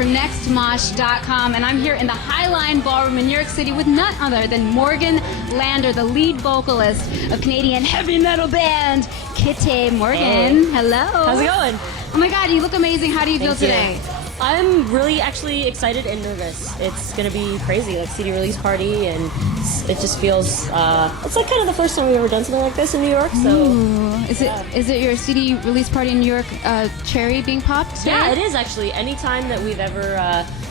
for nextmosh.com, and I'm here in the Highline Ballroom in New York City with none other than Morgan Lander, the lead vocalist of Canadian heavy metal band Kittie. Morgan, hey. Hello. How's it going? Oh my God, you look amazing. How do you feel today? I'm really actually excited and nervous. It's gonna be crazy, like CD release party, and it just feels it's like kind of the first time we've ever done something like this in New York. So ooh. Is it your CD release party in New York cherry being popped today? Yeah, it is actually. Any time that we've ever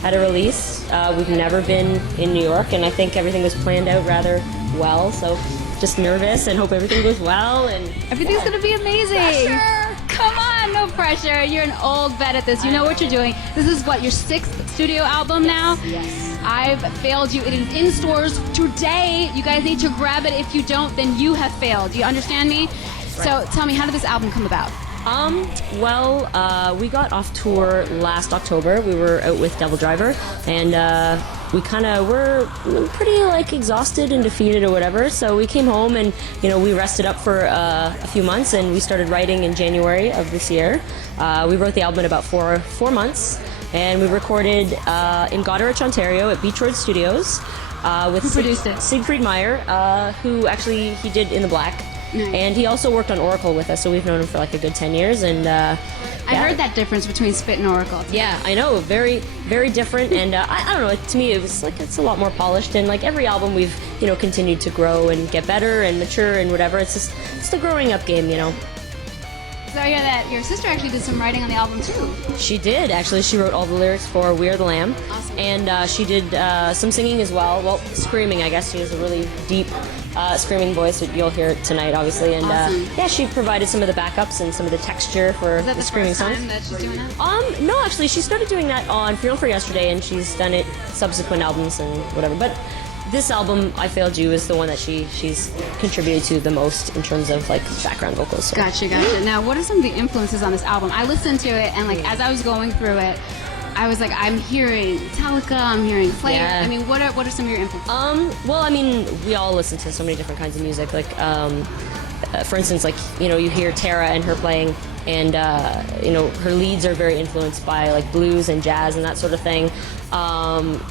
had a release, we've never been in New York, and I think everything was planned out rather well. So just nervous and hope everything goes well, and everything's gonna be amazing. Pressure. Come on, no pressure. You're an old vet at this. You know what you're doing. This is what, your 6th studio album now? Yes. I've failed you. It is in stores today. You guys need to grab it. If you don't, then you have failed. Do you understand me? Right. So tell me, how did this album come about? We got off tour last October. We were out with Devil Driver, and we kind of were pretty like exhausted and defeated or whatever. So we came home and we rested up for a few months, and we started writing in January of this year. We wrote the album in about four months, and we recorded in Goderich, Ontario at Beach Road Studios with who produced it? Siegfried Meyer, who actually he did In the Black. Nice. And he also worked on Oracle with us, so we've known him for like a good 10 years. And I heard that difference between Spit and Oracle. Yeah, I know, very, very different. And I don't know, to me it was like it's a lot more polished. And like every album, we've continued to grow and get better and mature and whatever. It's the growing up game, So I hear that your sister actually did some writing on the album too. She did, actually. She wrote all the lyrics for We Are the Lamb. Awesome. And she did some singing as well. Well, screaming, I guess. She has a really deep screaming voice that you'll hear tonight, obviously. And awesome. Yeah, she provided some of the backups and some of the texture for the screaming songs. Is that the first time that she's doing that? No, actually, she started doing that on Funeral for Yesterday, and she's done it subsequent albums and whatever. But this album, I Failed You, is the one that she's contributed to the most in terms of like background vocals. So. Gotcha. Now, what are some of the influences on this album? I listened to it, and like as I was going through it, I was like, I'm hearing Metallica, I'm hearing Slayer. Yeah. I mean, what are some of your influences? Well, I mean, we all listen to so many different kinds of music. Like, for instance, like you hear Tara and her playing, and her leads are very influenced by like blues and jazz and that sort of thing.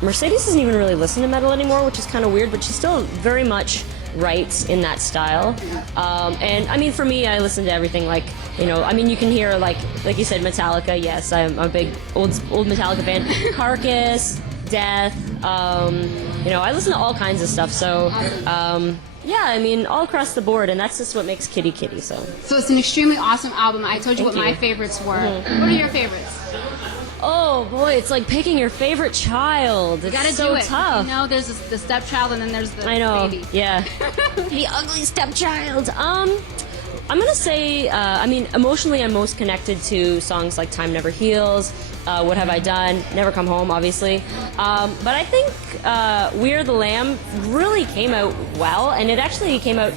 Mercedes doesn't even really listen to metal anymore, which is kind of weird, but she still very much writes in that style. And I mean, for me, I listen to everything. Like, I mean, you can hear like you said, Metallica. Yes, I'm a big old Metallica fan. Carcass, Death. I listen to all kinds of stuff. So. Yeah, I mean, all across the board, and that's just what makes Kittie Kittie. So it's an extremely awesome album. I told you Thank what you. my favorites were. Mm-hmm. What are your favorites? Oh boy, it's like picking your favorite child. It's gotta so do it. tough. There's the stepchild, and then there's the baby. Yeah. The ugly stepchild. I'm gonna say, emotionally, I'm most connected to songs like Time Never Heals, What Have I Done, Never Come Home, obviously. But I think We Are the Lamb really came out well, and it actually came out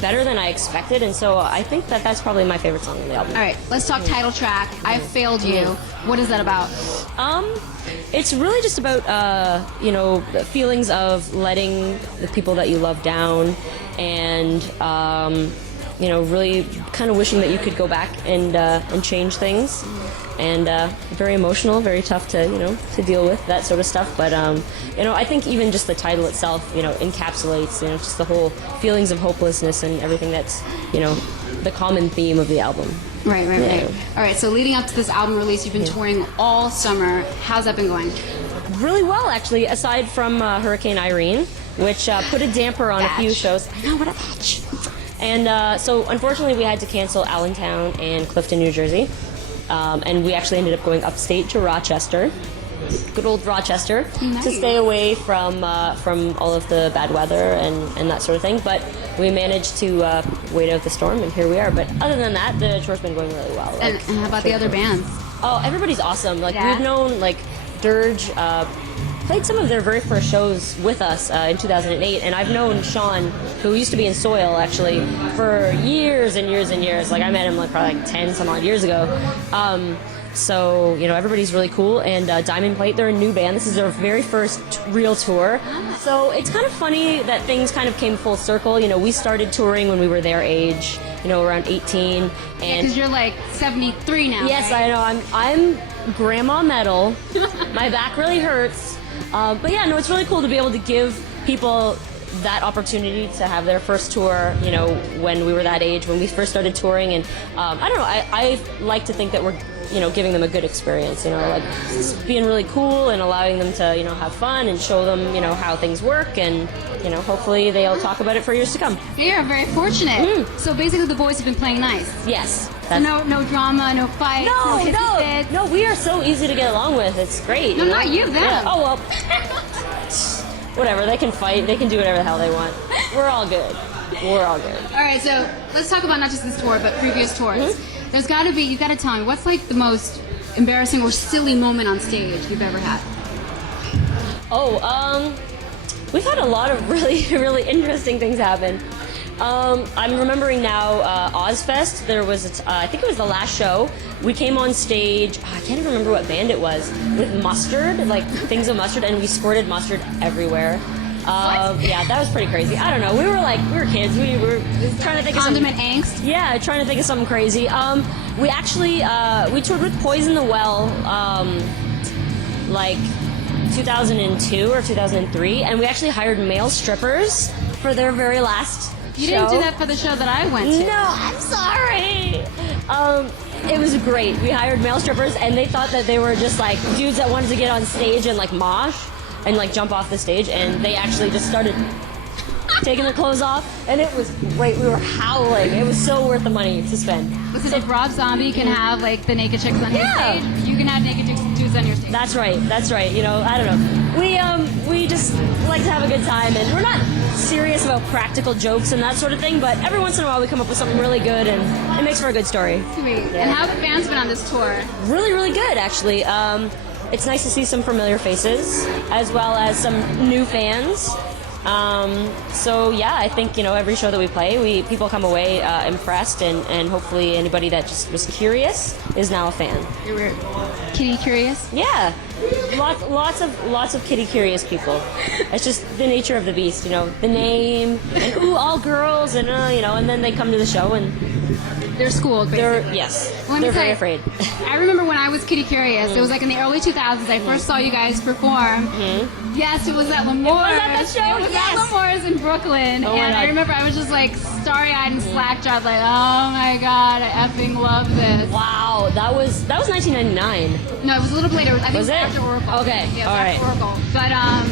better than I expected, and so I think that's probably my favorite song on the album. All right, let's talk title track, I Failed You. What is that about? It's really just about, the feelings of letting the people that you love down, and, really kind of wishing that you could go back and change things. And very emotional, very tough to deal with, that sort of stuff. But I think even just the title itself, encapsulates just the whole feelings of hopelessness and everything that's the common theme of the album. Right. All right. So leading up to this album release, you've been touring all summer. How's that been going? Really well, actually. Aside from Hurricane Irene, which put a damper on a few shows. I know, what a batch. And so unfortunately, we had to cancel Allentown and Clifton, New Jersey. And we actually ended up going upstate to Rochester, good old Rochester, nice. To stay away from all of the bad weather and that sort of thing. But we managed to wait out the storm, and here we are. But other than that, the tour's been going really well. And how about the other bands? Oh, everybody's awesome. Like, yeah? We've known, like, Dirge played some of their very first shows with us in 2008, and I've known Sean, who used to be in Soil, actually, for years and years and years. Like, I met him probably 10 some odd years ago. So, everybody's really cool. And Diamond Plate, they're a new band. This is their very first real tour. So it's kind of funny that things kind of came full circle. We started touring when we were their age, around 18. And because you're like 73 now. Yes, right? I know. I'm grandma metal. My back really hurts. But yeah, no, it's really cool to be able to give people that opportunity to have their first tour, you know, when we were that age, when we first started touring. And I don't know, I like to think that we're, you know, giving them a good experience, you know, like just being really cool and allowing them to, you know, have fun and show them, you know, how things work, and, you know, hopefully they'll talk about it for years to come. You're very fortunate. So basically the boys have been playing nice. Yes. So no drama, no fights, no hissy fits. No, we are so easy to get along with. It's great. No, you know? not you, them. Yeah. Oh, well. Whatever, they can fight, they can do whatever the hell they want. We're all good. We're all good. All right, so let's talk about not just this tour, but previous tours. There's got to be, you got to tell me, what's like the most embarrassing or silly moment on stage you've ever had? We've had a lot of really, really interesting things happen. I'm remembering now, Ozfest, there was, I think it was the last show, we came on stage, I can't even remember what band it was, with mustard, like things of mustard, and we squirted mustard everywhere. Yeah, that was pretty crazy. I don't know, we were kids, we were trying to think of Condiment angst? Yeah, trying to think of something crazy. We actually, we toured with Poison the Well, like 2002 or 2003, and we actually hired male strippers for their very last You didn't do that for the show that I went to. No, I'm sorry. It was great. We hired male strippers, and they thought that they were just like dudes that wanted to get on stage and like mosh and like jump off the stage, and they actually just started taking their clothes off, and it was great. We were howling. It was so worth the money to spend. Listen, if Rob Zombie can have like the naked chicks on his stage, you can have naked dudes on your stage. That's right. That's right. You know, I don't know. We just like to have a good time, and we're not serious about practical jokes and that sort of thing, but every once in a while we come up with something really good, and it makes for a good story. Sweet. Yeah. And how have the fans been on this tour? Really, really good, actually. It's nice to see some familiar faces, as well as some new fans. So yeah, I think, you know, every show that we play, people come away impressed, and hopefully anybody that just was curious is now a fan. You were Kittie curious? Yeah, lots of Kittie curious people. It's just the nature of the beast, you know, the name, and ooh, all girls, and you know, and then they come to the show and they're schooled, basically. They're very afraid. I remember when I was Kittie Curious, it was like in the early 2000s, I first saw you guys perform. Yes, it was at L'Amour's. It was at the show, It was at L'Amour's in Brooklyn. And I remember I was just like starry-eyed and slack-jawed, like, oh my god, I effing love this. Wow, that was 1999. No, it was a little bit later. I think Was it? after Oracle. Okay, yeah, all right. After Oracle. But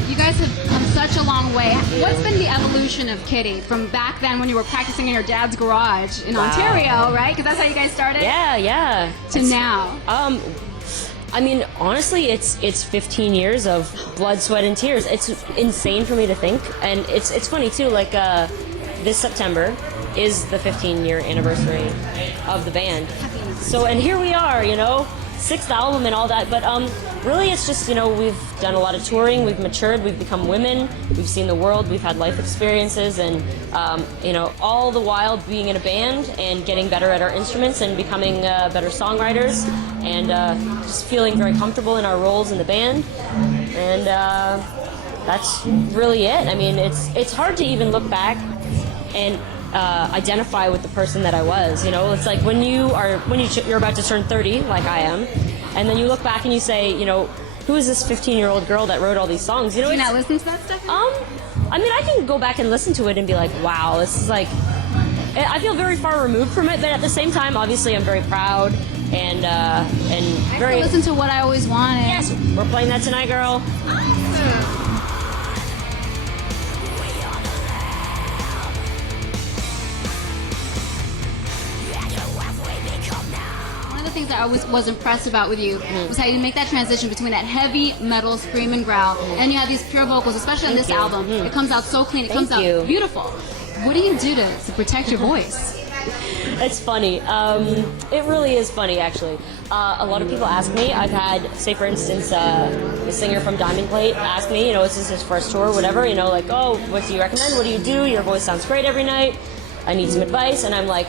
you guys have come such a long way. What's been the evolution of Kittie from back then when you were practicing in your dad's garage in Ontario, right? Because that's how you guys started? Yeah. To now. I mean, honestly, it's 15 years of blood, sweat, and tears. It's insane for me to think, and it's funny too. Like this September is the 15-year anniversary of the band. So, and here we are, you know, 6th album and all that. But really, it's just, you know, we've done a lot of touring, we've matured, we've become women, we've seen the world, we've had life experiences, and you know, all the while being in a band and getting better at our instruments and becoming better songwriters, and just feeling very comfortable in our roles in the band, and that's really it. I mean, it's hard to even look back and identify with the person that I was. You know, it's like when you're about to turn 30, like I am, and then you look back and you say, you know, who is this 15-year-old girl that wrote all these songs? You know, do you not listen to that stuff? I mean, I can go back and listen to it and be like, wow, this is like, I feel very far removed from it, but at the same time, obviously, I'm very proud and very. I listen to What I Always Wanted. Yes, we're playing that tonight, girl. Things that I always was impressed about with you was how you make that transition between that heavy metal scream and growl, and you have these pure vocals, especially on this album. It comes out so clean, it comes out beautiful. What do you do to protect your voice? It's funny. It really is funny, actually. A lot of people ask me. I've had, say for instance, the singer from Diamond Plate ask me, you know, is this his first tour or whatever, you know, like, oh, what do you recommend? What do you do? Your voice sounds great every night. I need some advice. And I'm like,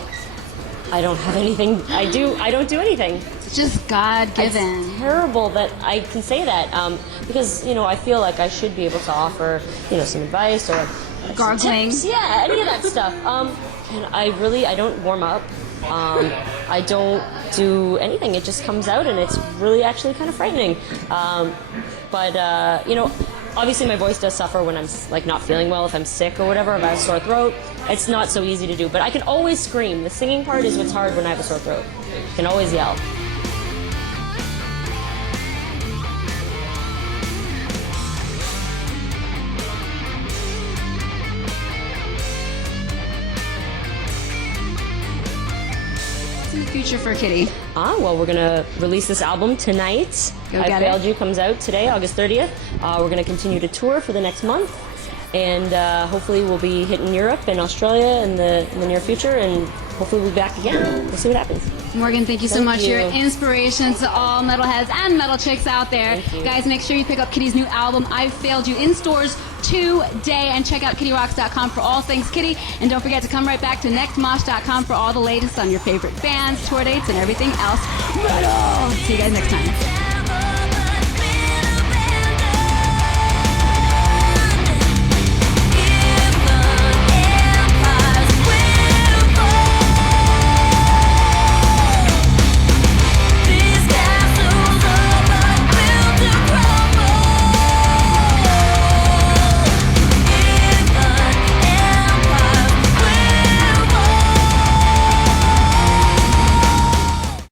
I don't have anything. I don't do anything. It's just God-given. It's terrible that I can say that, because, you know, I feel like I should be able to offer, you know, some advice or gargling. Tips. Yeah, any of that stuff. And I don't warm up. I don't do anything. It just comes out, and it's really actually kind of frightening. But you know, obviously my voice does suffer when I'm like not feeling well, if I'm sick or whatever, if I have a sore throat. It's not so easy to do, but I can always scream. The singing part is what's hard when I have a sore throat. I can always yell. In the future for Kittie? Well, we're gonna release this album tonight. I Failed You comes out today, August 30th. We're gonna continue to tour for the next month, and hopefully we'll be hitting Europe and Australia in the near future, and hopefully we'll be back again. We'll see what happens. Morgan, thank you so much. You're an inspiration to all metalheads and metal chicks out there. Guys, make sure you pick up Kittie's new album, I Failed You, in stores today, and check out kittierocks.com for all things Kittie. And don't forget to come right back to nextmosh.com for all the latest on your favorite bands, tour dates, and everything else metal. See you guys next time.